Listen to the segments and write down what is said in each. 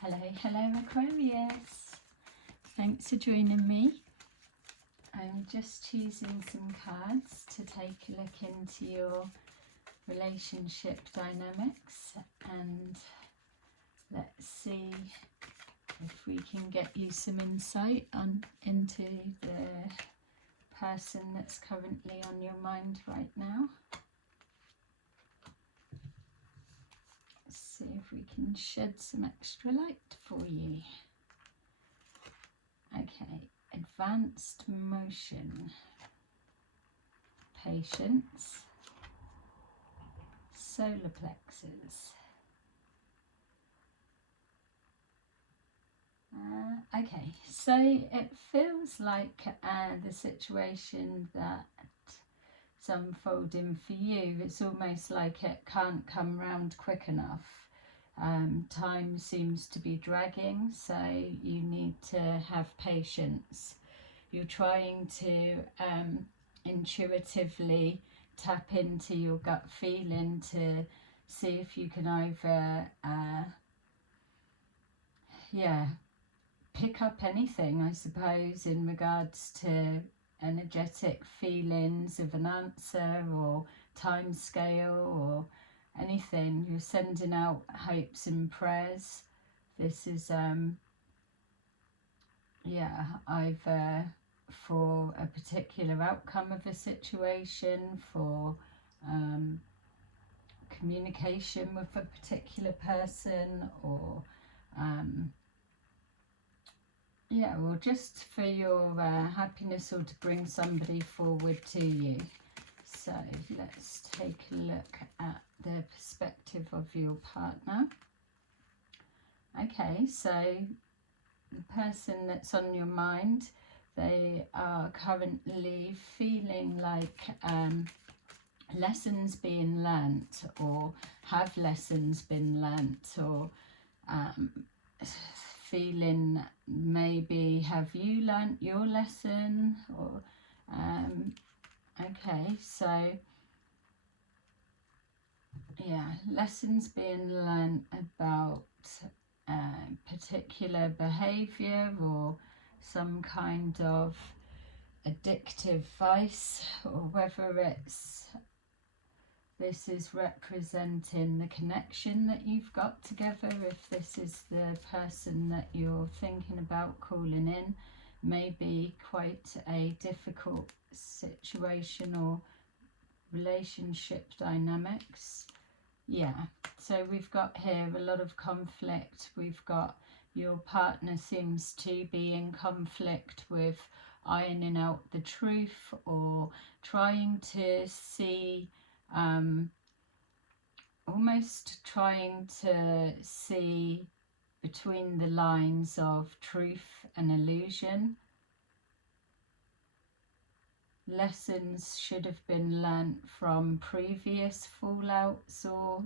Hello Aquarius. Thanks for joining me. I'm just choosing some cards to take a look into your relationship dynamics, and let's see if we can get you some insight into the person that's currently on your mind right now. See if we can shed some extra light for you. Okay, advanced motion, patience, solar plexus. Okay, so it feels like the situation that's unfolding for you, it's almost like it can't come round quick enough. Time seems to be dragging, so you need to have patience. You're trying to intuitively tap into your gut feeling to see if you can either pick up anything, I suppose, in regards to energetic feelings of an answer or time scale or anything. You're sending out hopes and prayers. This is either for a particular outcome of a situation, for communication with a particular person, or or just for your happiness, or to bring somebody forward to you. So let's take a look at the perspective of your partner. Okay, so the person that's on your mind, they are currently feeling like lessons being learnt, or have lessons been learnt, or feeling maybe have you learnt your lesson, or okay, so lessons being learnt about particular behaviour or some kind of addictive vice, or whether this is representing the connection that you've got together. If this is the person that you're thinking about calling in, maybe quite a difficult situation or relationship dynamics. So we've got here a lot of conflict. We've got your partner seems to be in conflict with ironing out the truth, or trying to see, almost trying to see between the lines of truth and illusion. Lessons should have been learnt from previous fallouts or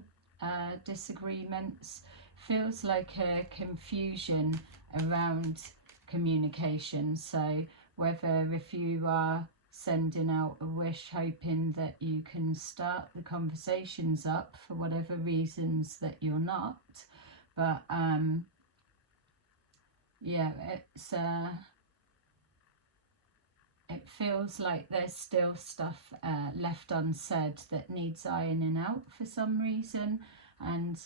disagreements. Feels like a confusion around communication. So whether if you are sending out a wish hoping that you can start the conversations up, for whatever reasons that you're not, but it's it feels like there's still stuff left unsaid that needs ironing out for some reason, and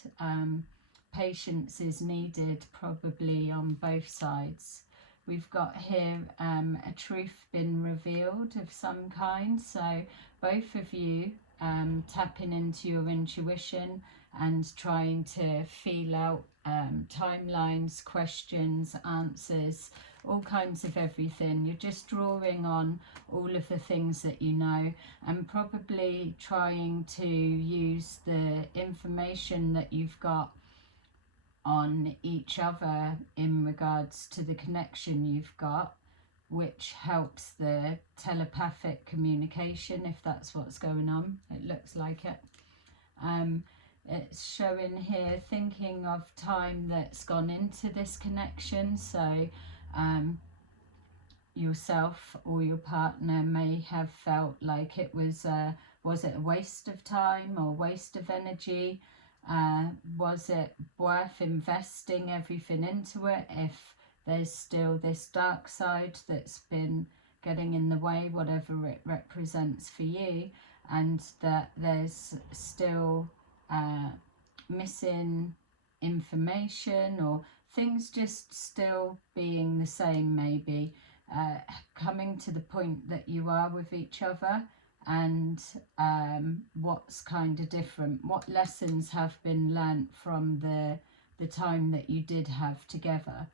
patience is needed probably on both sides. We've got here a truth been revealed of some kind, so both of you tapping into your intuition and trying to feel out timelines, questions, answers, all kinds of everything. You're just drawing on all of the things that you know, and probably trying to use the information that you've got on each other in regards to the connection you've got, which helps the telepathic communication, if that's what's going on. It looks like it. It's showing here thinking of time that's gone into this connection. So yourself or your partner may have felt like it was it a waste of time or waste of energy, Was it worth investing everything into it if there's still this dark side that's been getting in the way, whatever it represents for you, and that there's still missing information, or things just still being the same, maybe coming to the point that you are with each other, and what's kind of different, what lessons have been learnt from the time that you did have together.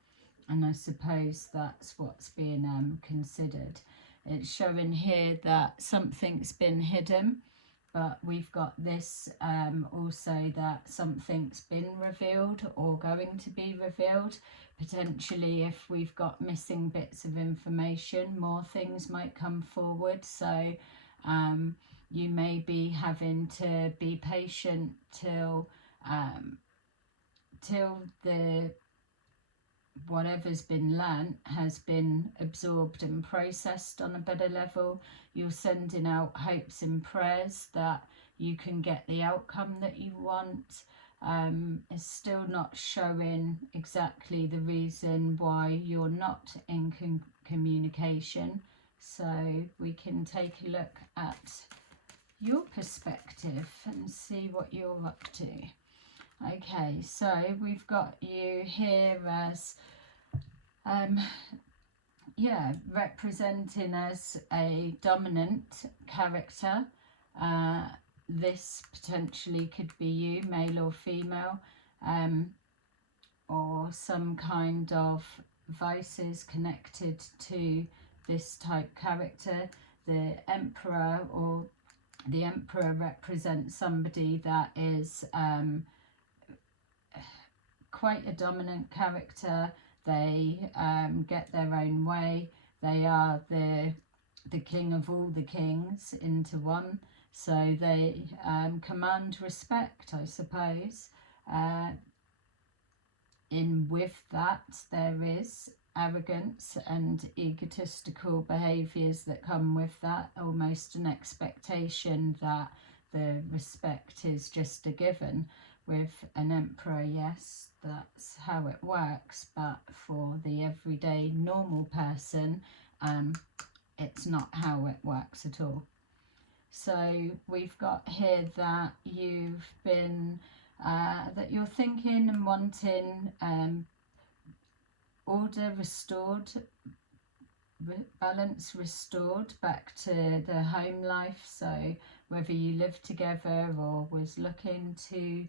And I suppose that's what's being considered. It's showing here that something's been hidden, but we've got this also that something's been revealed or going to be revealed. Potentially, if we've got missing bits of information, more things might come forward. So you may be having to be patient till the whatever's been learnt has been absorbed and processed on a better level. You're sending out hopes and prayers that you can get the outcome that you want. It's still not showing exactly the reason why you're not in communication. So we can take a look at your perspective and see what you're up to. Okay, so we've got you here as, representing as a dominant character. This potentially could be you, male or female, or some kind of vices connected to this type character. The Emperor represents somebody that is quite a dominant character. They get their own way. They are the king of all the kings into one. So they command respect, I suppose. With that, there is arrogance and egotistical behaviours that come with that, almost an expectation that the respect is just a given. With an emperor, yes, that's how it works, but for the everyday normal person, it's not how it works at all. So we've got here that you've been that you're thinking and wanting order restored, balance restored back to the home life. So whether you live together or was looking to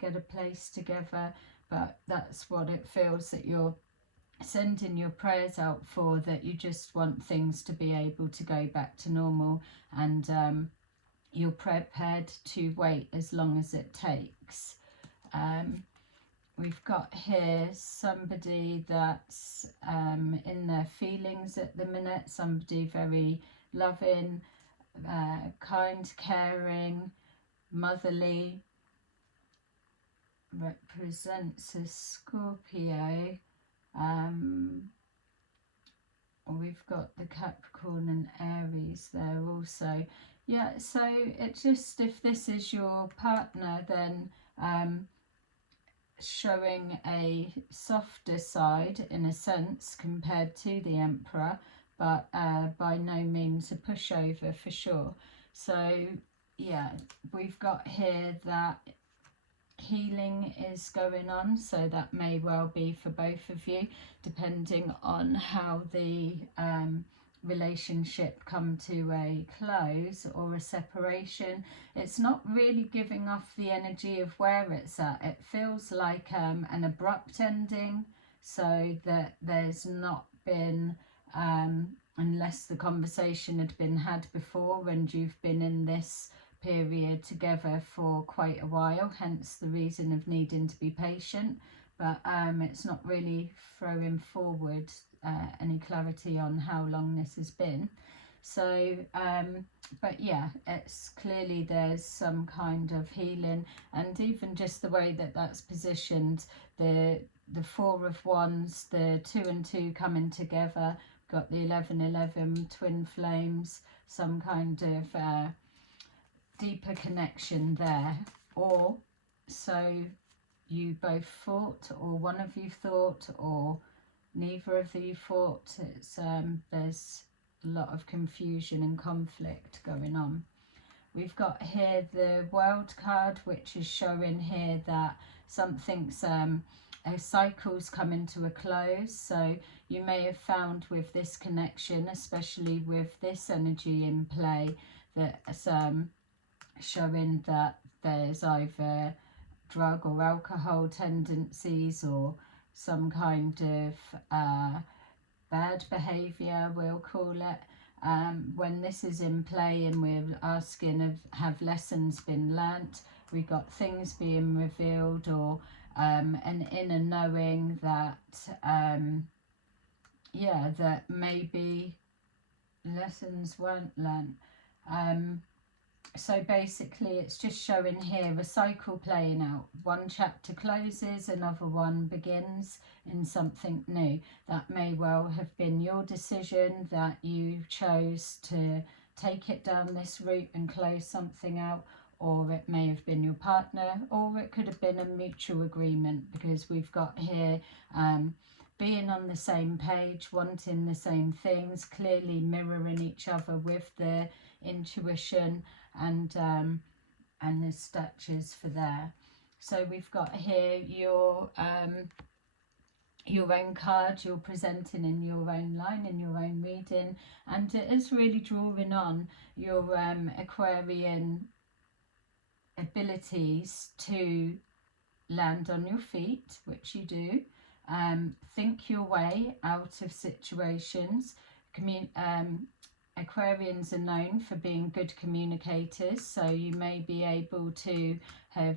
get a place together, but that's what it feels that you're sending your prayers out for, that you just want things to be able to go back to normal, and you're prepared to wait as long as it takes. We've got here somebody that's in their feelings at the minute, somebody very loving, kind, caring, motherly, represents a Scorpio. We've got the Capricorn and Aries there also. Yeah, so it's just, if this is your partner, then showing a softer side in a sense compared to the Emperor, but by no means a pushover for sure. So yeah, we've got here that healing is going on, so that may well be for both of you, depending on how the relationship come to a close or a separation. It's not really giving off the energy of where it's at. It feels like an abrupt ending, so that there's not been unless the conversation had been had before and you've been in this period together for quite a while, hence the reason of needing to be patient. But it's not really throwing forward any clarity on how long this has been. So but yeah, it's clearly there's some kind of healing, and even just the way that that's positioned, the Four of Wands, the 2 and 2 coming together, got the 11-11 twin flames, some kind of deeper connection there. Or So you both thought, or one of you thought, or neither of you thought. It's there's a lot of confusion and conflict going on. We've got here the World card, which is showing here that something's a cycle's coming to a close. So you may have found with this connection, especially with this energy in play, that's showing that there's either drug or alcohol tendencies or some kind of bad behaviour, we'll call it. When this is in play and we're asking, have lessons been learnt, we got things being revealed, or an inner knowing that, yeah, that maybe lessons weren't learnt. So basically it's just showing here a cycle playing out. One chapter closes, another one begins in something new. That may well have been your decision, that you chose to take it down this route and close something out, or it may have been your partner, or it could have been a mutual agreement, because we've got here being on the same page, wanting the same things, clearly mirroring each other with the intuition and the statures for there. So we've got here your own card you're presenting in your own line, in your own reading, and it is really drawing on your Aquarian abilities to land on your feet, which you do, think your way out of situations. Aquarians are known for being good communicators, so you may be able to have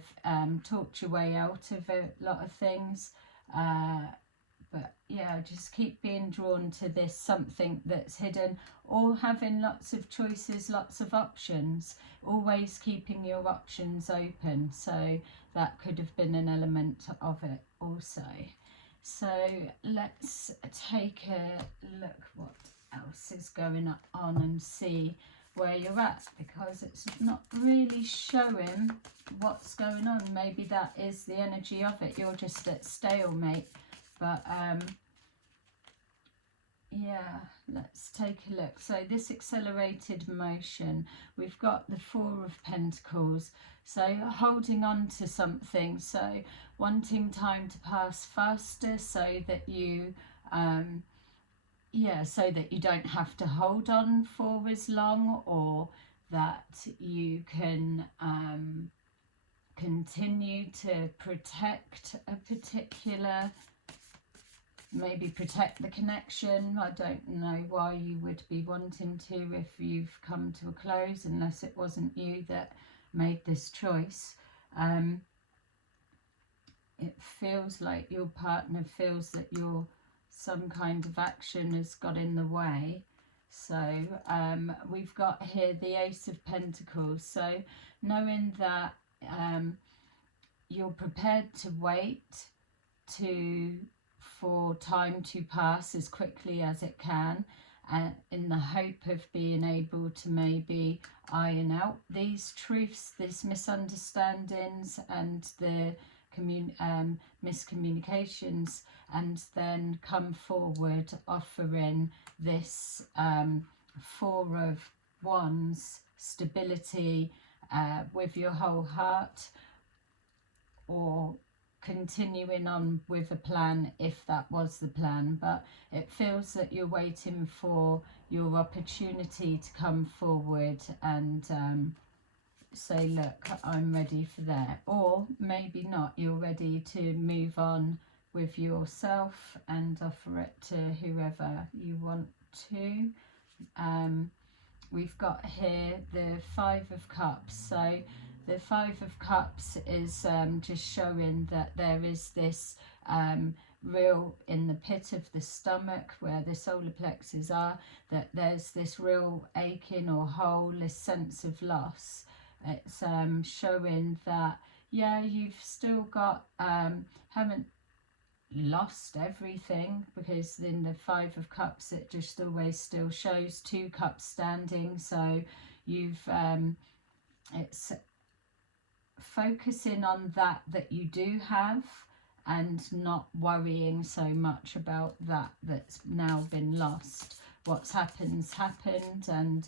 talked your way out of a lot of things, but yeah, just keep being drawn to this something that's hidden, or having lots of choices, lots of options, always keeping your options open. So that could have been an element of it also. So let's take a look what else is going on and see where you're at, because it's not really showing what's going on. Maybe that is the energy of it, you're just at stalemate. But yeah, let's take a look. So this accelerated motion, we've got the Four of Pentacles, so holding on to something, so wanting time to pass faster, so that you yeah, so that you don't have to hold on for as long, or that you can continue to protect a particular, maybe protect the connection. I don't know why you would be wanting to if you've come to a close, unless it wasn't you that made this choice. It feels like your partner feels that your some kind of action has got in the way. So we've got here the Ace of Pentacles, so knowing that you're prepared to wait for time to pass as quickly as it can, in the hope of being able to maybe iron out these truths, these misunderstandings and the miscommunications, and then come forward offering this Four of Wands stability with your whole heart, or continuing on with a plan if that was the plan. But it feels that you're waiting for your opportunity to come forward and say, look, I'm ready for that. Or maybe not, you're ready to move on with yourself and offer it to whoever you want to. We've got here the Five of Cups, so the Five of Cups is just showing that there is this real, in the pit of the stomach where the solar plexus are, that there's this real aching or hole, this sense of loss. It's showing that, yeah, you've still got, haven't lost everything, because in the Five of Cups it just always still shows two cups standing. So you've, it's focusing on that you do have, and not worrying so much about that's now been lost. What's happened's happened, and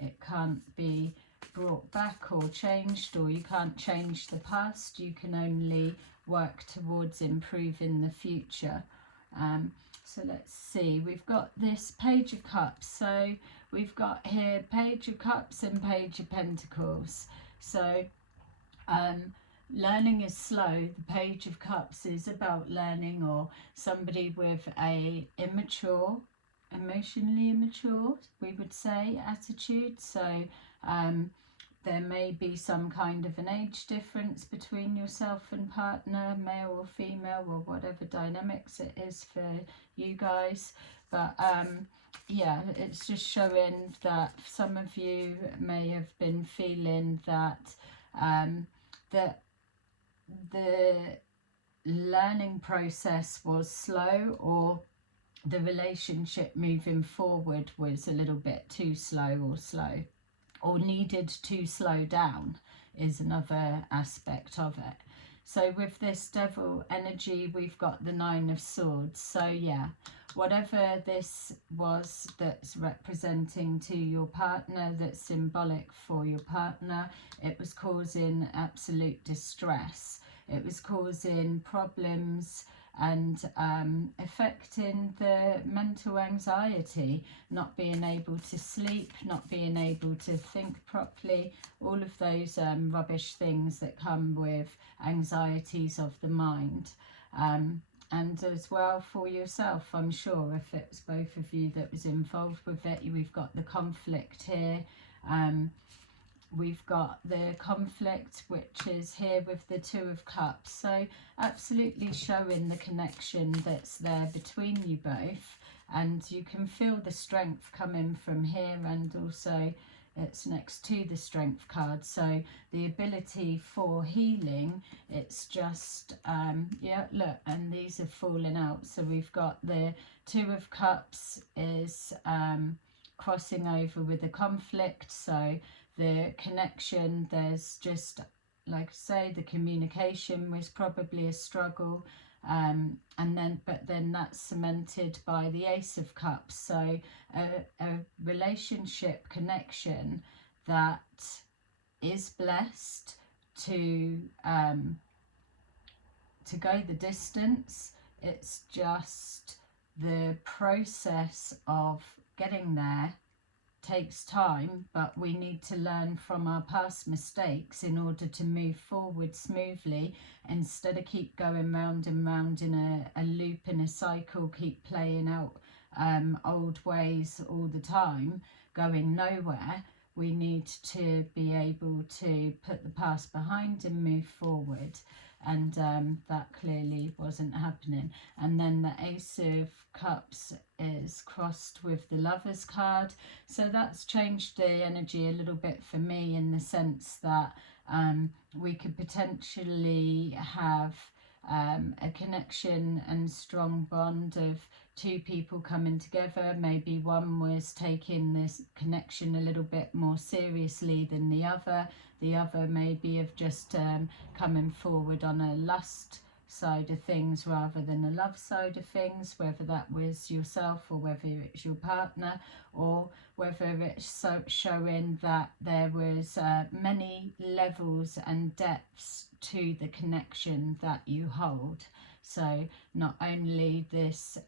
it can't be brought back or changed, or you can't change the past. You can only work towards improving the future. So let's see, we've got this Page of Cups. So we've got here Page of Cups and Page of Pentacles. So learning is slow. The Page of Cups is about learning, or somebody with a emotionally immature, we would say, attitude. So there may be some kind of an age difference between yourself and partner, male or female, or whatever dynamics it is for you guys. But yeah, it's just showing that some of you may have been feeling that that the learning process was slow, or the relationship moving forward was a little bit too slow, or needed to slow down is another aspect of it. So with this Devil energy, we've got the Nine of Swords. So yeah, whatever this was that's representing to your partner, that's symbolic for your partner, it was causing absolute distress. It was causing problems and affecting the mental anxiety, not being able to sleep, not being able to think properly, all of those rubbish things that come with anxieties of the mind. And as well for yourself, I'm sure, if it's both of you that was involved with it. We've got the conflict here. We've got the conflict, which is here with the Two of Cups. So absolutely showing the connection that's there between you both. And you can feel the strength coming from here, and also it's next to the Strength card. So the ability for healing, it's just, yeah, look, and these are falling out. So we've got the Two of Cups is crossing over with the conflict. So the connection, there's just, like I say, the communication was probably a struggle, but then that's cemented by the Ace of Cups. So a relationship connection that is blessed to go the distance. It's just the process of getting there takes time, but we need to learn from our past mistakes in order to move forward smoothly, instead of keep going round and round in a loop, in a cycle, keep playing out old ways all the time, going nowhere. We need to be able to put the past behind and move forward. And that clearly wasn't happening. And then the Ace of Cups is crossed with the Lovers card. So that's changed the energy a little bit for me, in the sense that we could potentially have a connection and strong bond of two people coming together. Maybe one was taking this connection a little bit more seriously than the other. The other maybe of just coming forward on a lust side of things rather than a love side of things, whether that was yourself or whether it's your partner, or whether it's showing that there was many levels and depths to the connection that you hold. So not only this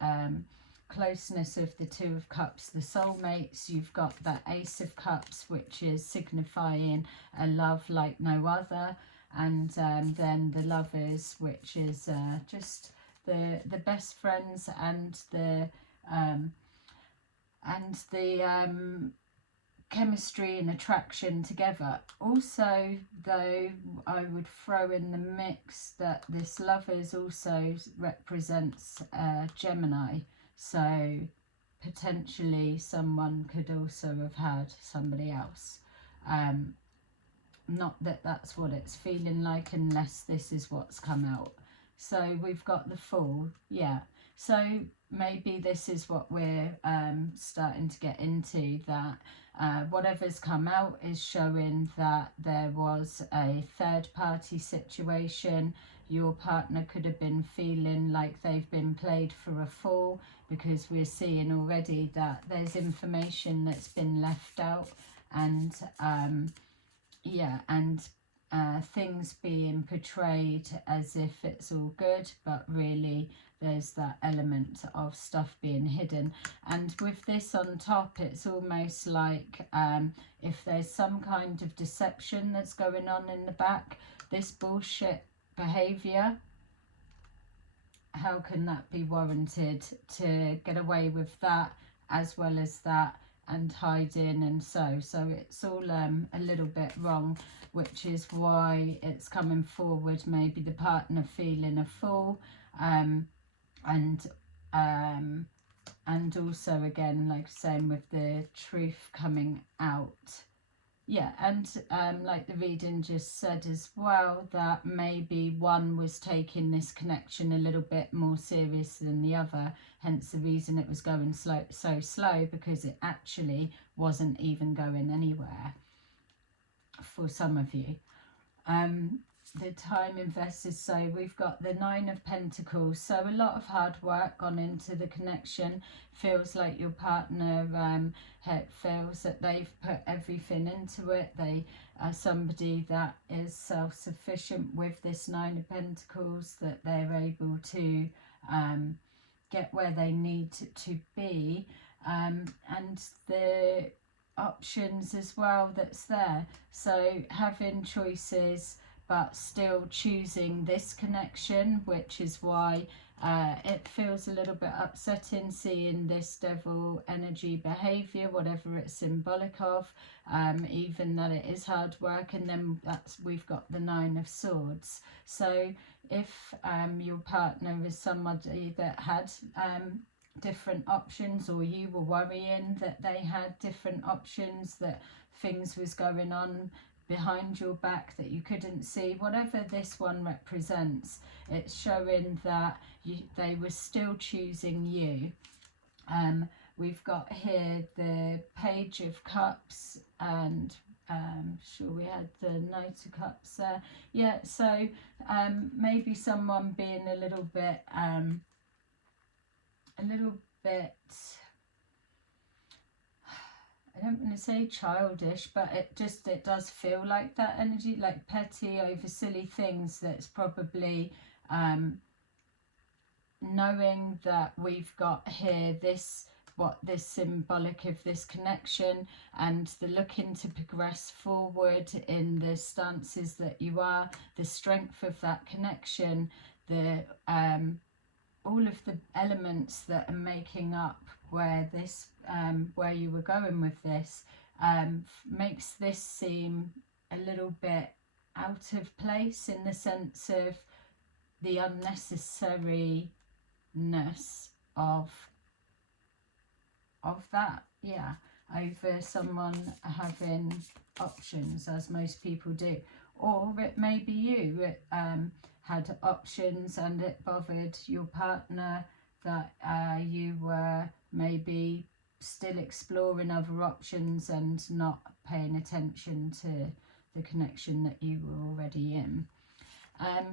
closeness of the Two of Cups, the soulmates, you've got that Ace of Cups, which is signifying a love like no other, and then the Lovers, which is just the best friends and the chemistry and attraction together. Also, though, I would throw in the mix that this Lovers also represents Gemini. So potentially someone could also have had somebody else. Not that that's what it's feeling like, unless this is what's come out. So we've got the Fool, yeah. So maybe this is what we're starting to get into, that whatever's come out is showing that there was a third party situation. Your partner could have been feeling like they've been played for a fool, because we're seeing already that there's information that's been left out, and yeah, and things being portrayed as if it's all good, but really there's that element of stuff being hidden. And with this on top, it's almost like if there's some kind of deception that's going on in the back, this bullshit behavior, how can that be warranted to get away with that as well as that, and hiding, and so it's all a little bit wrong, which is why it's coming forward, maybe the partner feeling a fool, and also again, like same with the truth coming out. Yeah, and like the reading just said as well, that maybe one was taking this connection a little bit more serious than the other, hence the reason it was going so slow, because it actually wasn't even going anywhere for some of you. The time invested, so we've got the Nine of Pentacles, so a lot of hard work gone into the connection. Feels like your partner feels that they've put everything into it. They are somebody that is self-sufficient with this Nine of Pentacles, that they're able to get where they need to be, and the options as well that's there. So having choices, but still choosing this connection, which is why it feels a little bit upsetting seeing this devil energy behavior, whatever it's symbolic of, even that it is hard work. And then we've got the Nine of Swords. So if your partner is somebody that had different options, or you were worrying that they had different options, that things was going on behind your back that you couldn't see, whatever this one represents, it's showing that they were still choosing you. We've got here the Page of Cups, and sure we had the Knight of Cups there. Yeah, so maybe someone being a little bit I don't want to say childish, but it does feel like that energy, like petty over silly things. That's probably knowing that we've got here this symbolic of this connection, and the looking to progress forward in the stances that you are, the strength of that connection, the all of the elements that are making up where this where you were going with this, makes this seem a little bit out of place, in the sense of the unnecessariness of that, yeah, over someone having options, as most people do. Or it may be you had options and it bothered your partner, that you were maybe still exploring other options and not paying attention to the connection that you were already in.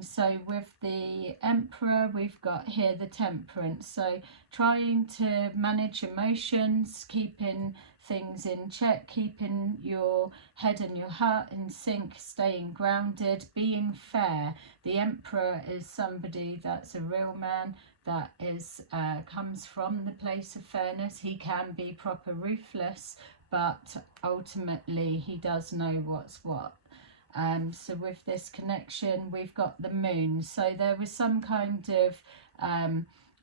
So with the Emperor, we've got here the Temperance. So trying to manage emotions, keeping things in check, keeping your head and your heart in sync, staying grounded, being fair. The Emperor is somebody that's a real man, that is comes from the place of fairness. He can be proper ruthless, but ultimately he does know what's what. So with this connection, we've got the Moon. So there was some kind of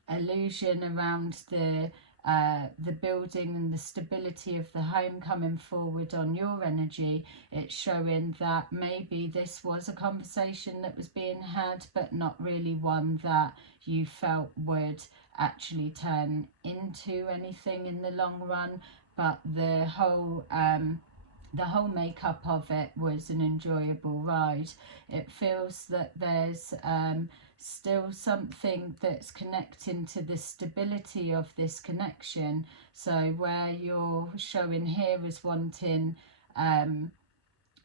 illusion around the building and the stability of the home coming forward on your energy. It's showing that maybe this was a conversation that was being had, but not really one that you felt would actually turn into anything in the long run. But the whole the whole makeup of it was an enjoyable ride. It feels that there's still something that's connecting to the stability of this connection. So where you're showing here as wanting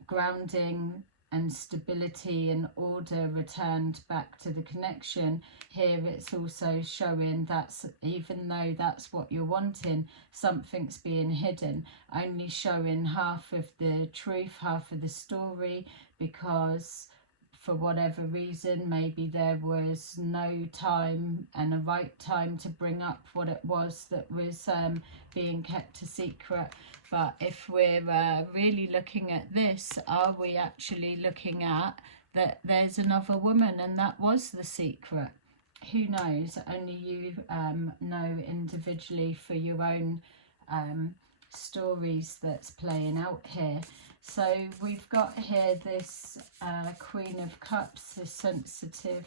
grounding and stability and order returned back to the connection, here it's also showing that's, even though that's what you're wanting, something's being hidden, only showing half of the truth, half of the story, because for whatever reason, maybe there was no time and a right time to bring up what it was that was being kept a secret. But if we're really looking at this, are we actually looking at that there's another woman and that was the secret? Who knows? Only you know individually for your own stories that's playing out here. So we've got here this Queen of Cups, this sensitive,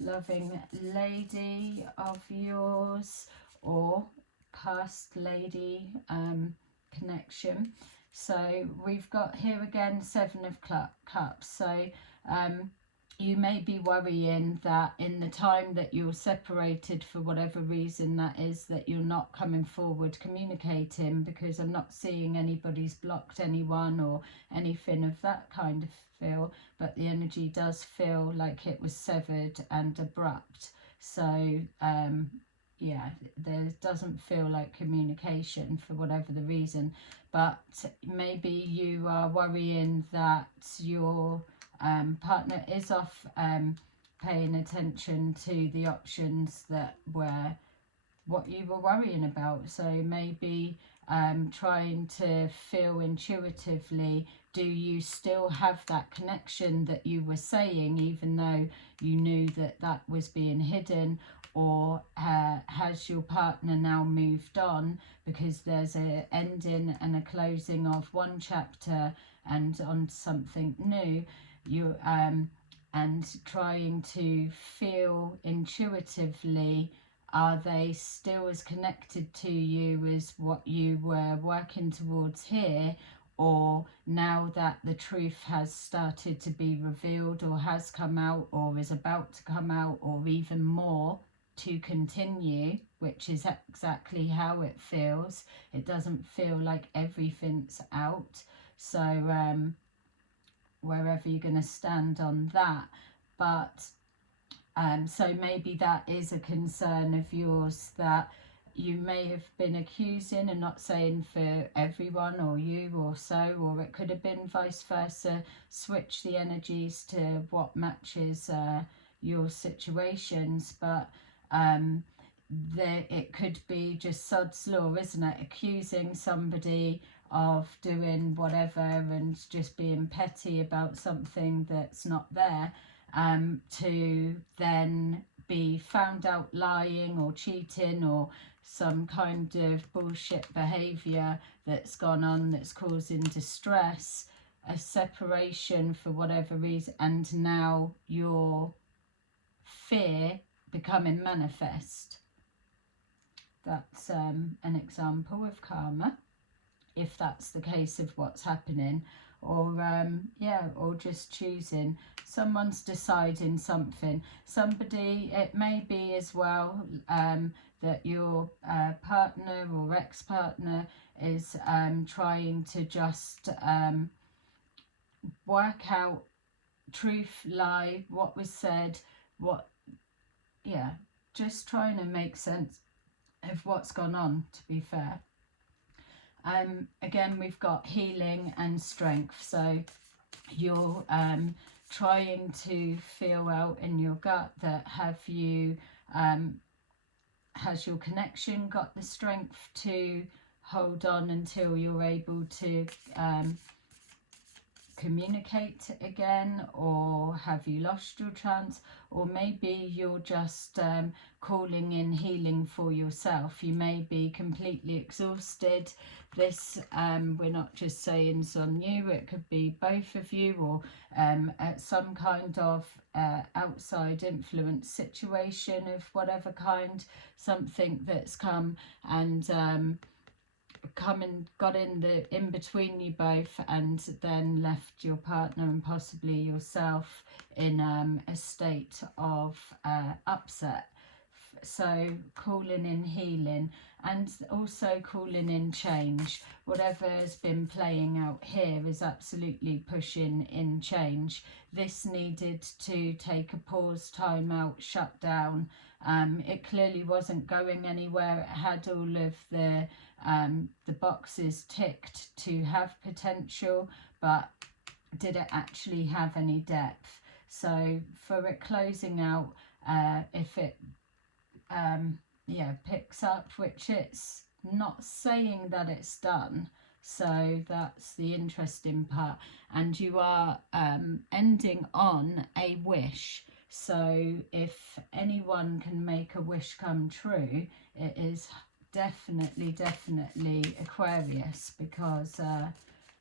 loving lady of yours, or past lady connection. So we've got here again Seven of Cups. So you may be worrying that in the time that you're separated, for whatever reason that is, that you're not coming forward communicating, because I'm not seeing anybody's blocked anyone or anything of that kind of feel, but the energy does feel like it was severed and abrupt. So yeah, there doesn't feel like communication for whatever the reason, but maybe you are worrying that your partner is off paying attention to the options that were what you were worrying about. So maybe trying to feel intuitively, do you still have that connection that you were saying, even though you knew that that was being hidden? Or has your partner now moved on, because there's an ending and a closing of one chapter and on something new? You and trying to feel intuitively, are they still as connected to you as what you were working towards here? Or now that the truth has started to be revealed, or has come out, or is about to come out, or even more to continue, which is exactly how it feels. It doesn't feel like everything's out. So wherever you're going to stand on that. But so maybe that is a concern of yours, that you may have been accusing, and not saying for everyone or you or so, or it could have been vice versa. Switch the energies to what matches your situations. But it could be just sod's law, isn't it? Accusing somebody of doing whatever and just being petty about something that's not there, to then be found out lying or cheating, or some kind of bullshit behaviour that's gone on that's causing distress, a separation for whatever reason, and now your fear becoming manifest. That's an example of karma, if that's the case of what's happening. Or yeah, or just choosing, someone's deciding something. Somebody, it may be as well that your partner or ex-partner is trying to just work out truth, lie, what was said, what, yeah, just trying to make sense of what's gone on, to be fair. Again, we've got healing and strength. So you're trying to feel out in your gut that has your connection got the strength to hold on until you're able to communicate again? Or have you lost your chance? Or maybe you're just calling in healing for yourself. You may be completely exhausted. This we're not just saying it's on you, it could be both of you, or at some kind of outside influence situation of whatever kind, something that's come and got in between you both, and then left your partner and possibly yourself in a state of upset. So calling in healing, and also calling in change. Whatever has been playing out here is absolutely pushing in change. This needed to take a pause, time out, shut down. It clearly wasn't going anywhere. It had all of the boxes ticked to have potential, but did it actually have any depth? So for it closing out, if it picks up, which it's not saying that it's done, so that's the interesting part. And you are ending on a wish. So if anyone can make a wish come true, it is definitely Aquarius, because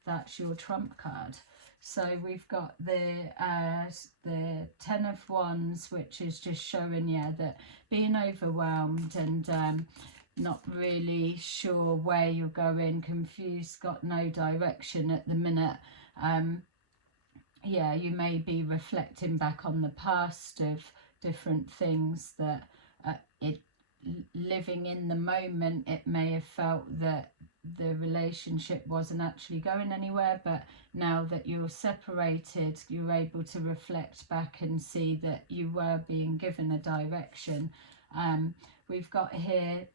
that's your trump card. So we've got the Ten of Wands, which is just showing, that being overwhelmed and not really sure where you're going, confused, got no direction at the minute. You may be reflecting back on the past of different things that living in the moment, it may have felt that the relationship wasn't actually going anywhere, but now that you're separated, you're able to reflect back and see that you were being given a direction. We've got here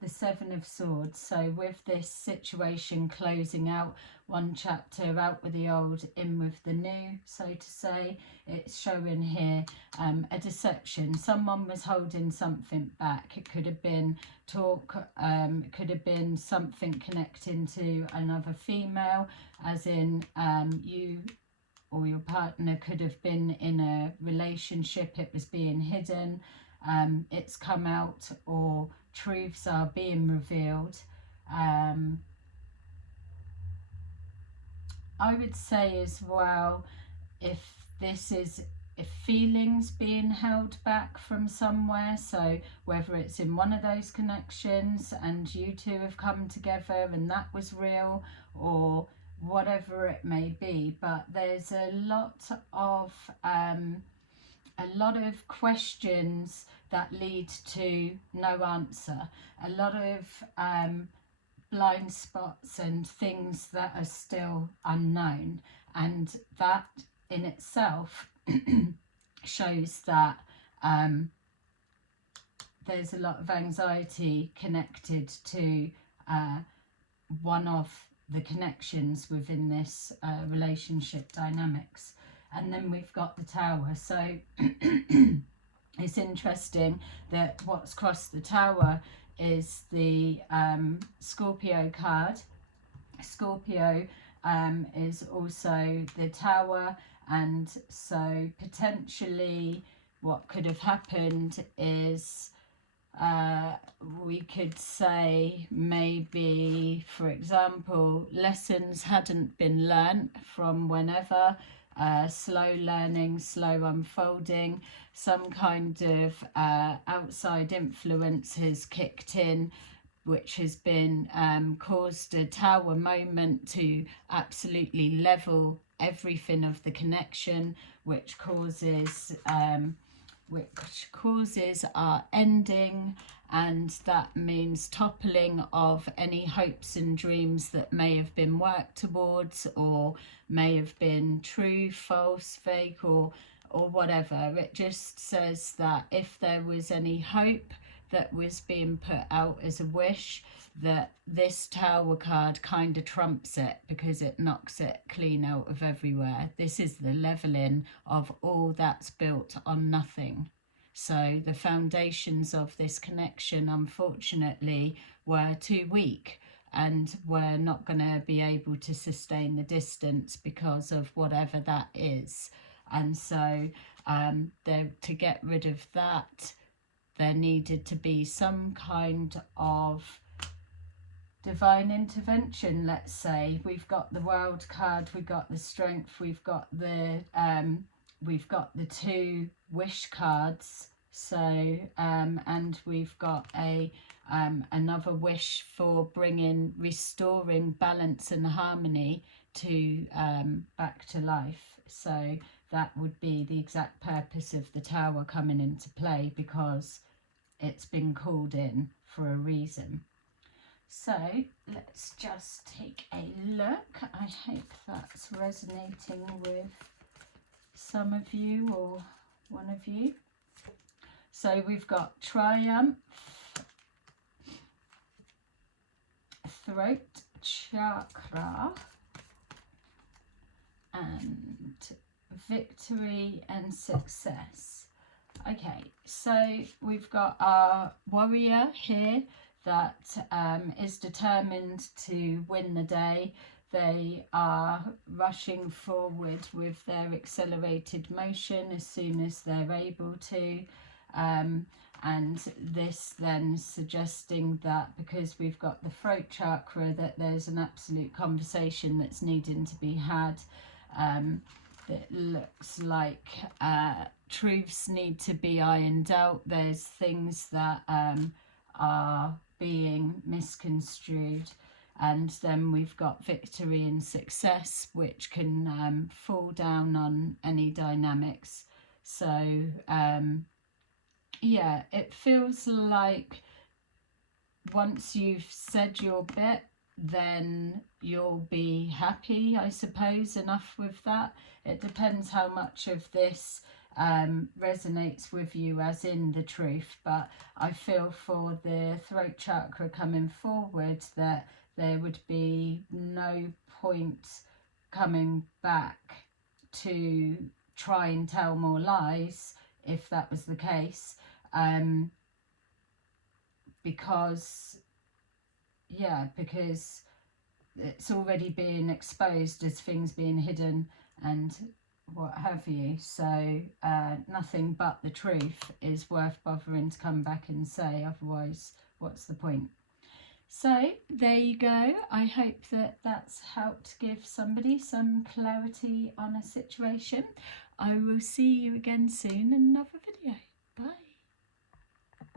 the Seven of Swords. So with this situation closing out, one chapter out with the old, in with the new, so to say, it's showing here a deception. Someone was holding something back. It could have been talk, it could have been something connecting to another female, as in you or your partner could have been in a relationship, it was being hidden. It's come out, or truths are being revealed. I would say as well, if feelings being held back from somewhere, so whether it's in one of those connections and you two have come together and that was real, or whatever it may be, but there's a lot of questions that lead to no answer, a lot of blind spots and things that are still unknown, and that in itself shows that there's a lot of anxiety connected to one of the connections within this relationship dynamics. And then we've got the Tower. So it's interesting that what's crossed the Tower is the Scorpio card. Scorpio is also the Tower, and so potentially what could have happened is we could say maybe, for example, lessons hadn't been learnt from whenever, slow learning, slow unfolding, some kind of outside influence has kicked in, which has been caused a Tower moment to absolutely level everything of the connection, which causes our ending, and that means toppling of any hopes and dreams that may have been worked towards, or may have been true, false, fake, or whatever. It just says that if there was any hope that was being put out as a wish, that this Tower card kind of trumps it, because it knocks it clean out of everywhere. This is the leveling of all that's built on nothing. So the foundations of this connection, unfortunately, were too weak, and we're not going to be able to sustain the distance because of whatever that is. And so to get rid of that, there needed to be some kind of divine intervention, let's say. We've got the World card, we've got the Strength, we've got the two Wish cards. So and we've got a another wish for restoring balance and harmony to back to life. So that would be the exact purpose of the Tower coming into play, because it's been called in for a reason. So let's just take a look. I hope that's resonating with some of you or one of you. So we've got Triumph, Throat Chakra, and Victory and Success. Okay, so we've got our warrior here that is determined to win the day. They are rushing forward with their accelerated motion as soon as they're able to. And this then suggesting that because we've got the throat chakra, that there's an absolute conversation that's needing to be had. It looks like truths need to be ironed out. There's things that are being misconstrued. And then we've got victory and success, which can fall down on any dynamics. So yeah, it feels like once you've said your bit, then you'll be happy, I suppose, enough with that. It depends how much of this resonates with you as in the truth, but I feel for the throat chakra coming forward that there would be no point coming back to try and tell more lies if that was the case. Because it's already being exposed as things being hidden and what have you. So nothing but the truth is worth bothering to come back and say, otherwise what's the point? So there you go. I hope that that's helped give somebody some clarity on a situation. I will see you again soon in another video.